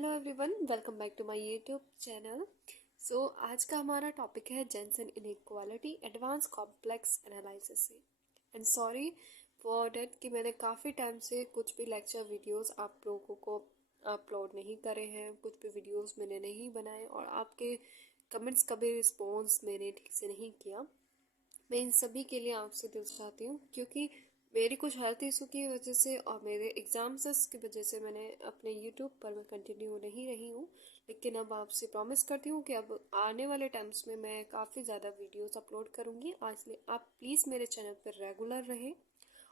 Hello everyone, welcome back to my YouTube channel. आज का हमारा टॉपिक है Jensen inequality advance complex analysis से। एंड सॉरी फॉर डेट कि मैंने काफ़ी टाइम से कुछ भी लेक्चर वीडियोस आप लोगों को अपलोड नहीं करे हैं, कुछ भी वीडियोस मैंने नहीं बनाए और आपके कमेंट्स का भी रिस्पॉन्स मैंने ठीक से नहीं किया। मैं इन सभी के लिए आपसे दिल चाहती हूँ, क्योंकि मेरी कुछ हेल्थ इशू की वजह से और मेरे एग्जाम्स की वजह से मैंने अपने यूट्यूब पर मैं कंटिन्यू नहीं रही हूँ। लेकिन अब आपसे प्रॉमिस करती हूँ कि अब आने वाले टाइम्स में मैं काफ़ी ज़्यादा वीडियोस अपलोड करूँगी। इसलिए आप प्लीज़ मेरे चैनल पर रेगुलर रहें।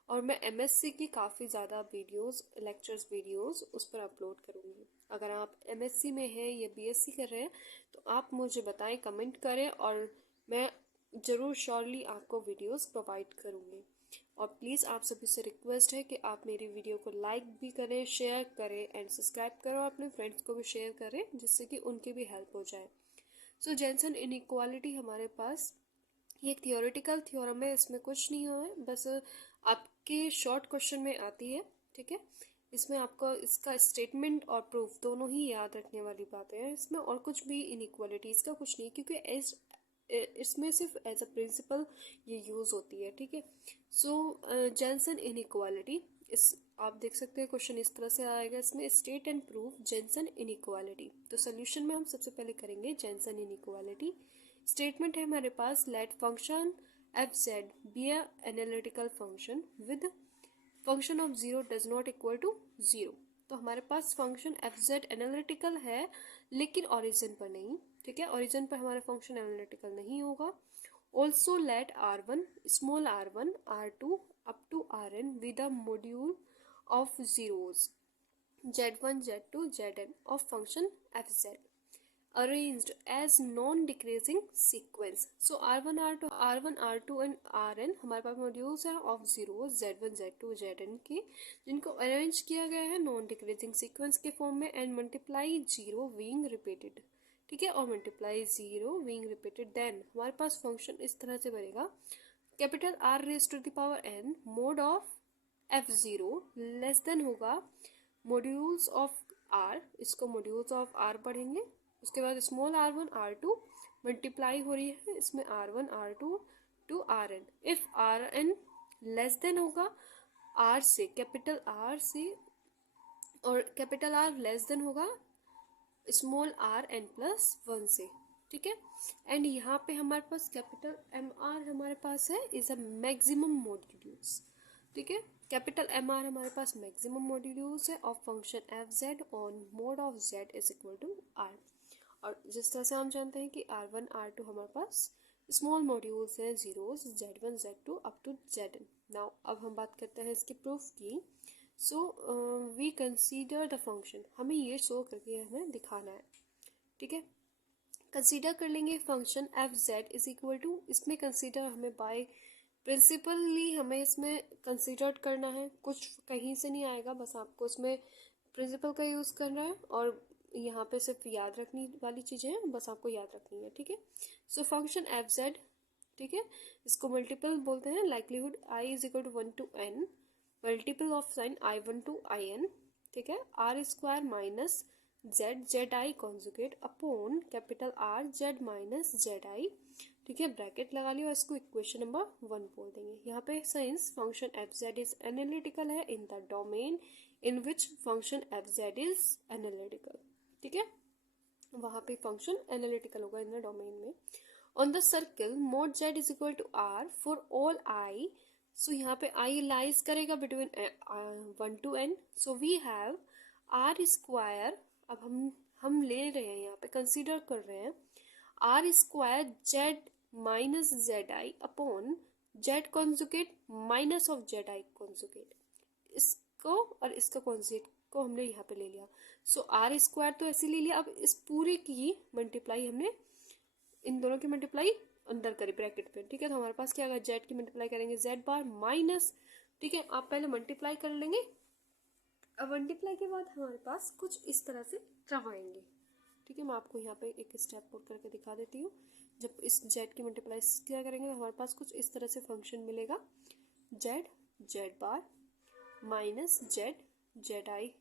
और मैं एमएससी की काफ़ी ज़्यादा वीडियोस, लेक्चर्स वीडियोस उस पर अपलोड करूँगी। अगर आप एमएससी में हैं या बीएससी कर रहे हैं तो आप मुझे बताएं, कमेंट करें और मैं ज़रूर श्योरली आपको वीडियोस प्रोवाइड करूँगी। और प्लीज़ आप सभी से रिक्वेस्ट है कि आप मेरी वीडियो को लाइक भी करें, शेयर करें एंड सब्सक्राइब करें और अपने फ्रेंड्स को भी शेयर करें, जिससे कि उनकी भी हेल्प हो जाए। जेंसन इनइक्वालिटी हमारे पास ये एक थियोरेटिकल थ्योरम है, इसमें कुछ नहीं हुआ है, बस आपके शॉर्ट क्वेश्चन में आती है। ठीक है, इसमें आपको इसका स्टेटमेंट और प्रूफ दोनों ही याद रखने वाली बातें हैं इसमें, और कुछ भी इनइक्वालिटीज़ का कुछ नहीं, क्योंकि एज इसमें सिर्फ एज अ प्रिंसिपल ये यूज़ होती है। ठीक है, जेंसन इनइक्वालिटी, इस आप देख सकते हैं क्वेश्चन इस तरह से आएगा, इसमें state and proof Jensen inequality. तो सोल्यूशन में हम सबसे पहले करेंगे जेंसन इनइक्वालिटी। स्टेटमेंट है हमारे पास, let function F z be a analytical function with function of zero does not equal to zero. तो हमारे पास फंक्शन एफ जेड एनालिटिकल है लेकिन ओरिजिन पर नहीं। ठीक है, ओरिजिन पर हमारा फंक्शन एनालिटिकल नहीं होगा। Also let R one small R one R two up to R N with a module of zeros z1 z2 zn of function fz arranged as non-decreasing sequence. So r1 r2 and rn हमारे पास modules हैं of zero z1 z2 zn के, जिनको arrange किया गया है non decreasing sequence के form में and multiply zero being repeated. ठीक है, और multiply zero being repeated, then हमारे पास फंक्शन इस तरह से बनेगा, capital R raise to the power N mod of F zero less than होगा मॉड्यूल्स ऑफ आर, इसको मॉड्यूल्स ऑफ आर पढ़ेंगे। उसके बाद small R one R two multiply हो रही है इसमें R one R two two R N. If R N less than होगा आर से, कैपिटल आर से, और कैपिटल आर लेस देन होगा small R N plus one से। ठीक है, एंड यहाँ पे हमारे पास कैपिटल एम आर हमारे पास है इज अ मैक्सिमम मॉड्यूल्स। ठीक है, कैपिटल एम आर हमारे पास मैक्सिमम मॉड्यूल्स है of function F Z on mod of Z is equal to R. और जिस तरह से हम जानते हैं कि आर वन आर टू हमारे पास स्मॉल मॉड्यूल्स हैं, zeros Z one Z two up to Z N. Now अब हम बात करते हैं इसके प्रूफ की। वी कंसीडर द फंक्शन, हमें ये शो करके हमें दिखाना है। ठीक है, कंसीडर कर लेंगे function F Z is equal to, इसमें कंसीडर हमें बाय प्रिंसिपली हमें इसमें कंसीडर करना है, कुछ कहीं से नहीं आएगा, बस आपको इसमें प्रिंसिपल का यूज़ करना है और यहाँ पे सिर्फ याद रखने वाली चीज़ें हैं, बस आपको याद रखनी है। ठीक है, फंक्शन एफ जेड, ठीक है, इसको मल्टीपल बोलते हैं, likelihood I is equal to one two N, multiple of sign I one two I N. ठीक है, R square minus Z Z I conjugate upon capital R Z minus Z I. ठीक है, bracket लगा लिया और इसको equation number one बोल देंगे। यहाँ पे since function F Z is analytical है in the domain in which function F Z is analytical. ठीक है, वहाँ पे फंक्शन एनालिटिकल होगा इन द डोमेन में। On the circle mod Z is equal to r for all i, so यहाँ पे i lies करेगा between one two n. So we have r square, अब हम ले रहे हैं यहाँ पे कंसीडर कर रहे हैं R square Z minus Z I upon Z conjugate minus of Z I conjugate, इसको और इसका कॉन्जुगेट को हमने यहाँ पे ले लिया। आर स्क्वायर तो ऐसे ले लिया, अब इस पूरे की मल्टीप्लाई हमने इन दोनों की मल्टीप्लाई अंदर करी ब्रैकेट पे। ठीक है, तो हमारे पास क्या आएगा, जेड की मल्टीप्लाई करेंगे जेड बार माइनस, ठीक है, आप पहले मल्टीप्लाई कर लेंगे, अब मल्टीप्लाई के बाद हमारे पास कुछ इस तरह से रह आएंगे। ठीक है, मैं आपको यहाँ पे एक स्टेप पुट करके दिखा देती हूँ। जब इस जेड की मल्टीप्लाई क्या करेंगे तो हमारे पास कुछ इस तरह से फंक्शन मिलेगा, जेड जेड बार माइनस जेड जेड आई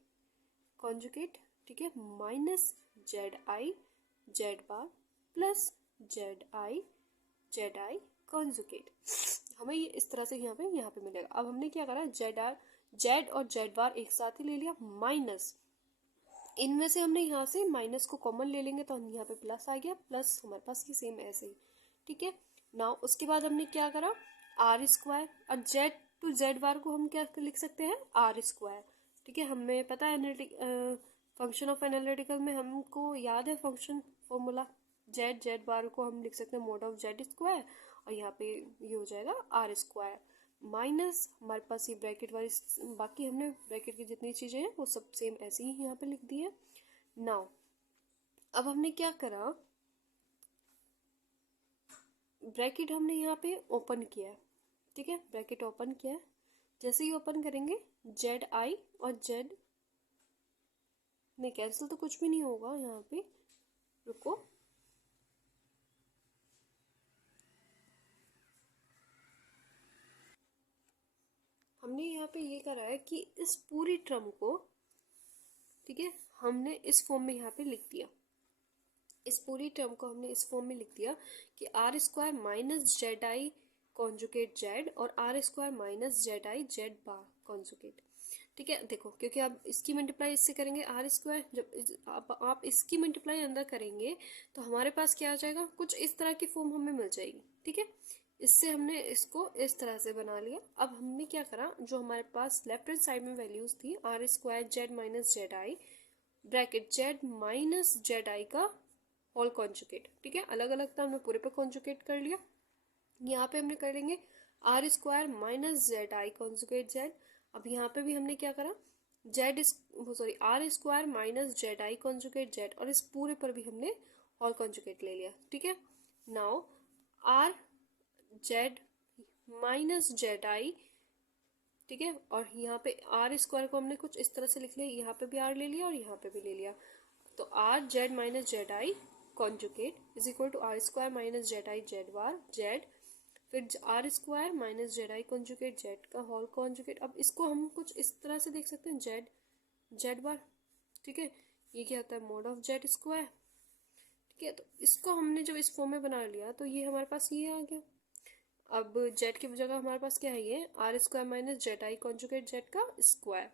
कॉन्जुगेट ठीक है, minus Z bar plus Z I conjugate. हमें ये इस तरह से यहाँ पे मिलेगा। अब हमने क्या करा, जेड और जेड बार एक साथ ही ले लिया, माइनस इनमें से हमने यहाँ से माइनस को कॉमन ले लेंगे तो हम यहाँ पे प्लस आ गया, प्लस हमारे पास ये सेम ऐसे ही, ठीक है। नाउ उसके बाद हमने क्या करा, आर स्क्वायर, और जेड टू जेड बार को हम क्या लिख सकते हैं, आर स्क्वायर, ठीक है। हमें पता है फंक्शन ऑफ एनालिटिकल में हमको याद है फंक्शन फॉर्मूला, जेड बार को हम लिख सकते हैं मॉड ऑफ जेड स्क्वायर, और यहाँ पे ये हो जाएगा आर स्क्वायर माइनस हमारे पास ये ब्रैकेट वाली, बाकी हमने ब्रैकेट की जितनी चीज़ें हैं वो सब सेम ऐसे ही यहाँ पे लिख दी है। नाउ अब हमने क्या करा, ब्रैकेट हमने यहाँ पे ओपन किया है, ठीक है, ब्रैकेट ओपन किया है। जैसे ही ओपन करेंगे जेड आई और जेड नहीं, कैंसिल तो कुछ भी नहीं होगा यहाँ पे, रुको, हमने यहाँ पे ये करा है कि इस पूरी टर्म को, ठीक है, हमने इस फॉर्म में यहाँ पे लिख दिया, इस पूरी टर्म को हमने इस फॉर्म में लिख दिया कि r square minus Z I conjugate Z और r square minus Z i z bar conjugate, ठीक है। देखो, क्योंकि आप इसकी मल्टीप्लाई इससे करेंगे आर स्क्वायर, जब आप इसकी मल्टीप्लाई अंदर करेंगे तो हमारे पास क्या आ जाएगा, कुछ इस तरह की फॉर्म हमें मिल जाएगी, ठीक है। इससे हमने इसको इस तरह से बना लिया। अब हमने क्या करा, जो हमारे पास लेफ्ट हैंड साइड में वैल्यूज थी, R square Z minus Z I bracket Z minus Z I का होल कॉन्जुगेट, ठीक है, अलग अलग था, हमने पूरे पे कॉन्जुगेट कर लिया। यहाँ पे हमने कर लेंगे R square minus Z I conjugate Z. अब यहाँ पे भी हमने क्या करा, R square minus Z I conjugate Z, और इस पूरे पर भी हमने होल कॉन्जुगेट ले लिया, ठीक है। Now are Z minus Z I, ठीक है, और यहाँ पे आर स्क्वायर को हमने कुछ इस तरह से लिख लिया, यहाँ पे भी आर ले लिया और यहाँ पे भी ले लिया, तो r Z minus Z I conjugate is equal to r square minus Z i z bar z, फिर r square minus Z I conjugate Z का होल कॉन्जुगेट। अब इसको हम कुछ इस तरह से देख सकते हैं, जेड बार, ठीक है, ये क्या होता है, मॉड ऑफ जेड स्क्वायर, ठीक है। तो इसको हमने जब इस फॉर्म में बना लिया तो ये हमारे पास ये आ गया। अब जेड की जगह हमारे पास क्या है, ये R square minus Z I conjugate Z का स्क्वायर।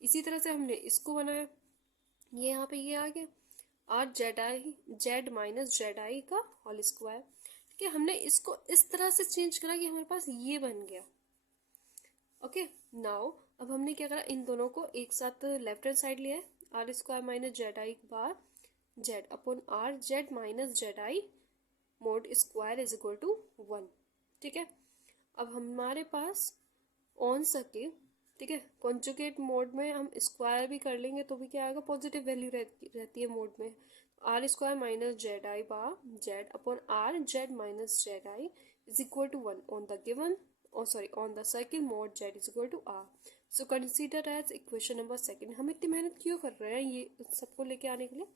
इसी तरह से हमने इसको बनाया, ये यहाँ पे ये आ गया are Z minus Z I का होल स्क्वायर, ठीक है। हमने इसको इस तरह से चेंज करा कि हमारे पास ये बन गया, ओके। नाउ अब हमने क्या करा, इन दोनों को एक साथ लेफ्ट हैंड साइड लिया है, R square minus Z I bar Z upon R Z minus Z I mod square is equal to 1, ठीक है। अब हमारे पास ऑन सके, ठीक है, कॉन्जुगेट मोड में हम स्क्वायर भी कर लेंगे तो भी क्या आएगा, पॉजिटिव वैल्यू रहती है मोड में, R square minus Z I bar Z upon R Z minus Z I is equal to 1 on the given on the circle mod Z is equal to R. So consider as equation number second. हम इतनी मेहनत क्यों कर रहे हैं ये सबको लेके आने के लिए,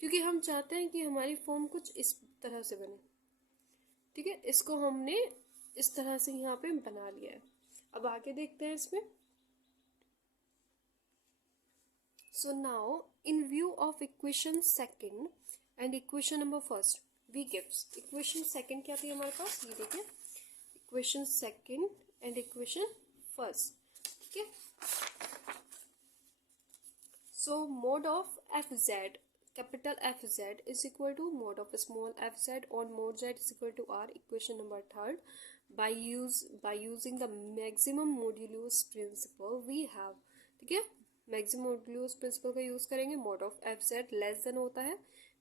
क्योंकि हम चाहते हैं कि हमारी फॉर्म कुछ इस तरह से बने, ठीक है। इसको हमने इस तरह से यहाँ पे बना लिया है। अब आगे देखते हैं इसमें। So now in view of equation second and equation number first we gives equation second क्या थी हमारे पास, ये देखिए equation second and equation first, ठीक है। So mode of fz capital Fz is equal to mode of small fz on mode z is equal to r, equation number third by using the maximum modulus principle we have, ठीक है। Maximum modulus principle का use करेंगे, mod of F Z less than होता है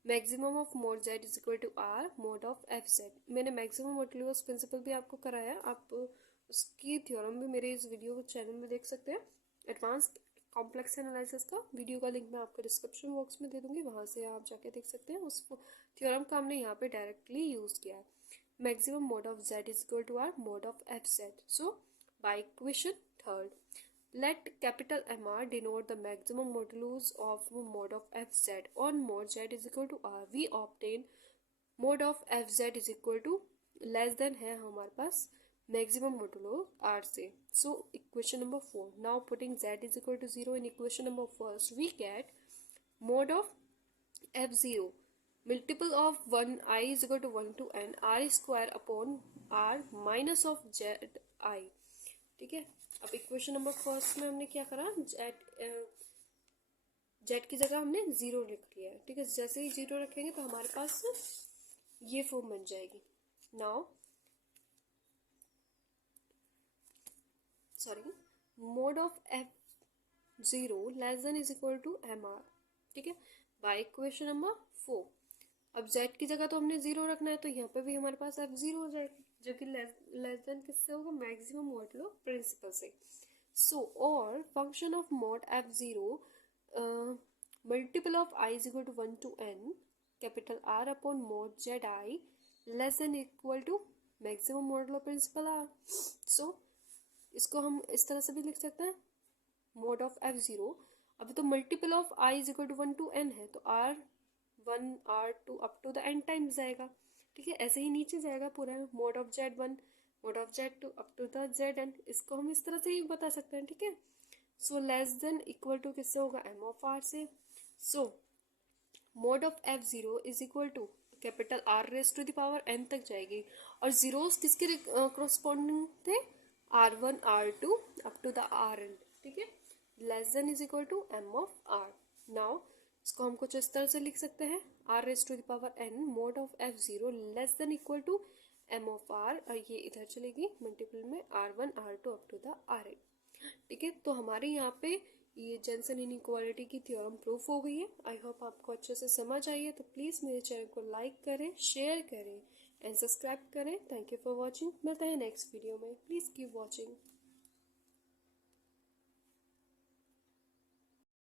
maximum of mod Z is equal to R mod of F Z. मैंने maximum modulus principle भी आपको कराया, आप उसकी थ्योरम भी मेरे इस वीडियो चैनल में देख सकते हैं, एडवांस्ड कॉम्प्लेक्स एनालिसिस का वीडियो का लिंक मैं आपको डिस्क्रिप्शन बॉक्स में दे दूंगी, वहाँ से आप जाके देख सकते हैं। उस थ्योरम का हमने यहाँ पे डायरेक्टली यूज किया है, maximum mod of Z is equal to R mod of F Z. So by equation third let capital MR denote the maximum modulus of mode of fz on mode z is equal to r, we obtain mode of fz is equal to less than है हमारे पास maximum modulo r से। So equation number 4, now putting z is equal to 0 in equation number first we get mod of f0 multiple of 1 i is equal to 1 to n r square upon r minus of Z I. ठीक है, अब equation number first में हमने क्या करा, Z की जगह हमने जीरो रख लिया है। ठीक है, जैसे ही जीरो रखेंगे तो हमारे पास ये फॉर्म बन जाएगी। Now sorry, mod of f0 less than is equal to M R. ठीक है, बाय इक्वेशन नंबर 4। अब z की जगह तो हमने जीरो रखना है, तो यहाँ पे भी हमारे पास f0 हो जाएगी, जो कि लेस देन किससे होगा, मैक्सिमम मॉडुलो प्रिंसिपल से। सो और function of mod f0 multiple of i is equal to 1 to n capital R upon mod Z I less than equal to maximum modulo principle R। So इसको हम इस तरह से भी लिख सकते हैं, मोड ऑफ f0। अभी तो multiple of i is equal to 1 to n है, तो r1 r2 up to the n times जाएगा। ठीक है, ऐसे ही नीचे जाएगा पूरा, mod of z1 mod of z2 up to the zn। इसको हम इस तरह से ही बता सकते हैं। ठीक है, so less than equal to किससे होगा, m ऑफ r से। So mod of f0 is equal to capital R raise to the power n तक जाएगी, और जीरोस किसके कॉरस्पॉन्डिंग थे, r1 r2 up to the rn। ठीक है, less than is equal to m of r। Now इसको हम कुछ इस तरह से लिख सकते हैं, r raise to the power n mod of f0 less than equal to m of r, और ये इधर चलेगी मल्टीपल में r1 r2 up to the rn। ठीक है, तो हमारे यहाँ पे ये जेंसन इनइक्वालिटी की थ्योरम प्रूफ हो गई है। आई होप आपको अच्छे से समझ आई है। तो प्लीज़ मेरे चैनल को लाइक करें, शेयर करें एंड सब्सक्राइब करें। Thank you for watching. मिलते हैं नेक्स्ट वीडियो में। Please keep watching.